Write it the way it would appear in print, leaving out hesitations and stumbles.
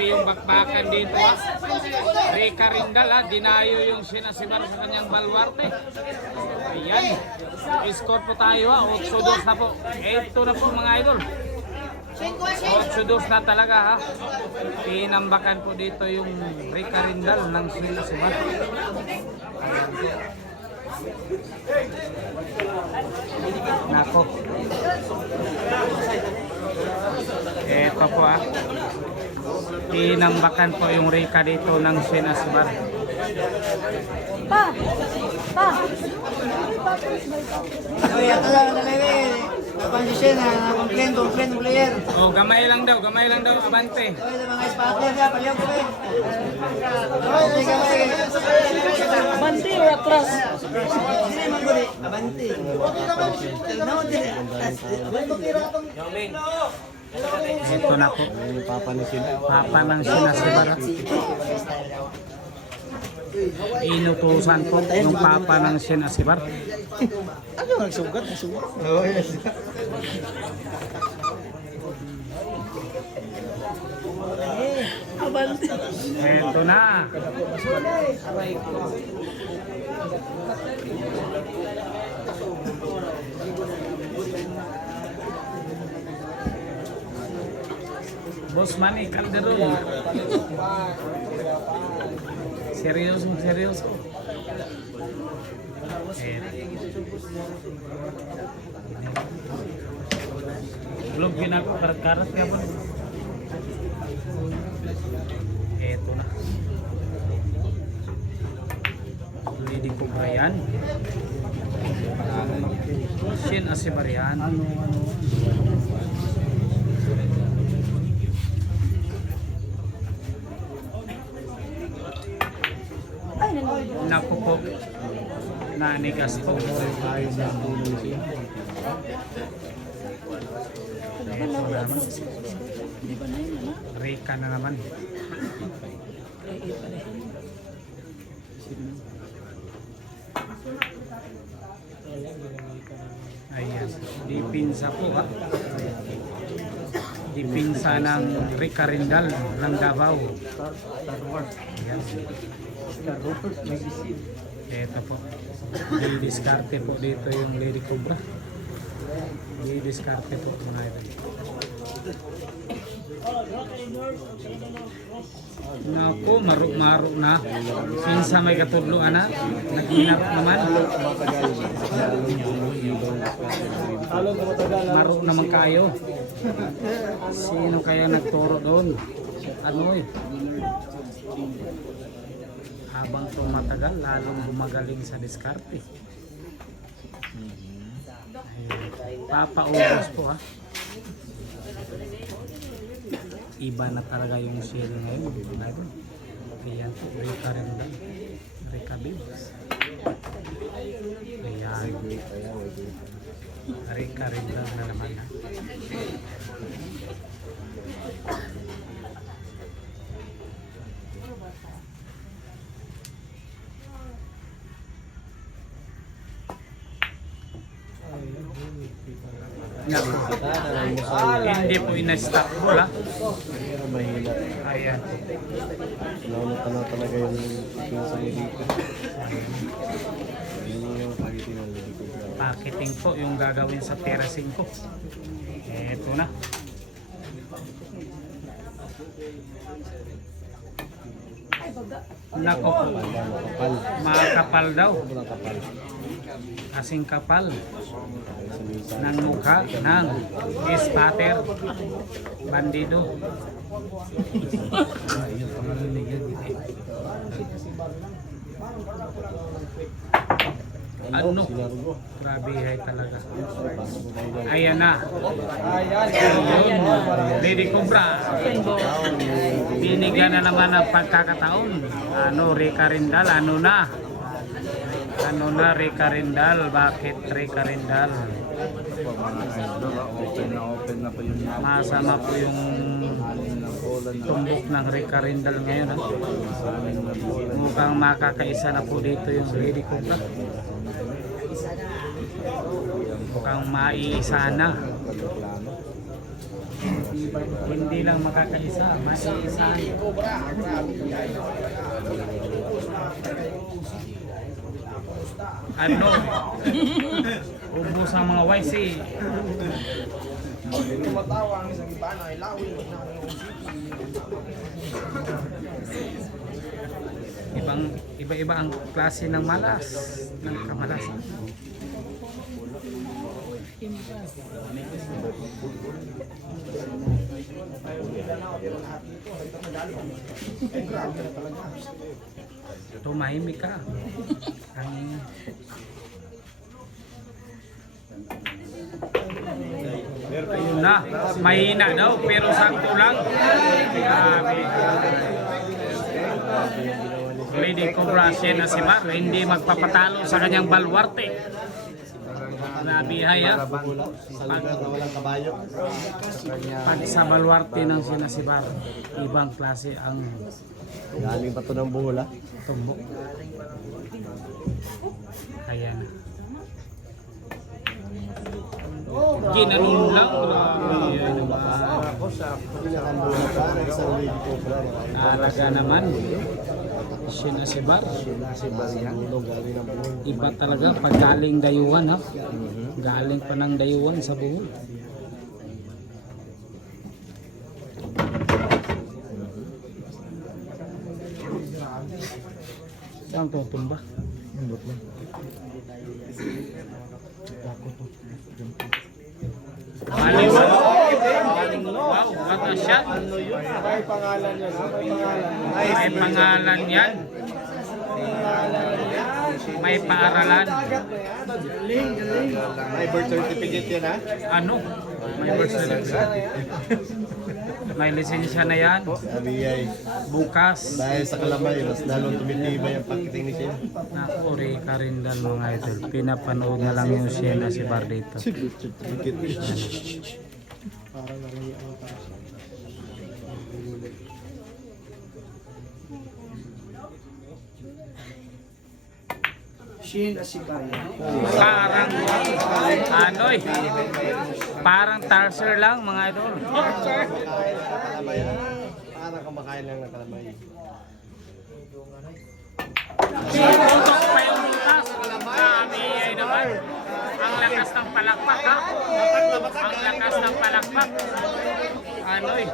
Grabe yung bakbakan dito ha. Rika Rindal ha, dinayo yung sinasibar sa kanyang balwarte. Ayan, score po tayo ha, 8-2 na po. 8-2 na po mga idol. 8-2 na talaga ha. Tinambakan po dito yung Rika Rindal ng sinasibar. Nako. Eto po ah. Tinambakan po yung Rika dito ng sinasbar. Pa! Pa! Ay, ito lang talaga napansin na complain player. Oh, gamay lang daw, abante. Ay, mga spatter na, paliw ko eh. Ay, gamay. Banti o atras? Sino man ko abante. No, Ito na po. Papa ng sinasbar. Inutusan po yung papa ng sinasibar. Ano nagsugat? Oo, yes. Abanti. Ito na. Boss Manny Calderon. Seryoso. Belum gina ako karat-karat ka po. Eto na. Lady Cobra yan. Shin Asibarian. Ay, nanonood. Naku po. Nanigas po. Rika na naman. Ayan. Dipinsa po ha. Dipinsa ng Rika Rindal ng Davao. Ayan. Ito po. Didiskarte po dito yung Lady Cobra. Didiskarte po muna ito. Naku, maruk-maruk na. Sinsa may katudluan na. Naghinap naman. Maruk naman kayo. Sino kaya nagturo doon? Ano eh? Habang tumatagal, lalong gumagaling sa diskarte. Papaubos po ha. Iba na talaga yung sale ngayon. Ayan po, Rika Rindal. Rika Bibs. Ayan. Rika Rindal na naman ha. Hindi po ina-stop po ha. Mahina. Ayan. Naunod na talaga yung pinsa niya dito. Yun yung pakitin ng Lady Cobra. Packaging po yung gagawin sa terracing ko. Eto na. Nako po. Kapal. Makakapal daw. Sobrang kapal. Kasing kapal ng mukha ng spatter bandido. Ayun, pangalinig yan. Ano? Grabe hay talaga. Ayan na. Ayun. Lady Cobra. Binigyan na naman ng pagkakataon. Ano, Rika Rindal, ano na? Ano na Rika Rindal? Bakit Rika Rindal? Open na po yung Masama po yung tumbok ng Rika Rindal ngayon. Ha? Mukhang makakaisa na po dito yung Lady Cobra. Mukhang maiisa na. Hindi lang makakaisa, maiisahan. Ano? Ubus ang mga YC. Iba-iba ang klase ng malas, ng kamalasan. Tumahimik ka. Ayun na, mahina daw pero sakto lang. Grabe. Lady Cobra siya na si Mar, hindi magpapatalo sa kanyang balwarte. Nabihay ha. Pag sa balwarte ng sinasibar, ibang klase ang Galing pa to ng buhol, ha? tumbok. Kaya na. Ginanon lang. Grabe. Yan naman. Pinakambuhol pa, isang Lady Cobra. Alaga naman. Sinasibar. Sinasibar yan. Galing ng buhol. Iba talaga pag galing dayuhan ha. Galing pa ng dayuhan sa buhol. Saan ito tumba? Maliwan. Wow, what a shot. May pangalan yan, ha? May pangalan. May pangalan yan. May paaralan. May birth certificate yan, ha? Ano? May birth certificate. May lisensya na yan. Sabi ay, Bukas. dahil sa kalamay, mas lalong tumitibay ang pagkitingin. Nakuri ka rin dal mga idol. Pinapanood na lang yung siya na si Bar dito. Certificate. Shin Asipaya. Parang anoy. Parang tarser lang mga idol. Kalamay, ha? Parang kumakain lang ng kalamay. Tutok pa yung butas. Kami ay naman. Ang lakas ng palakpak ha. Ang lakas ng palakpak. Anoy.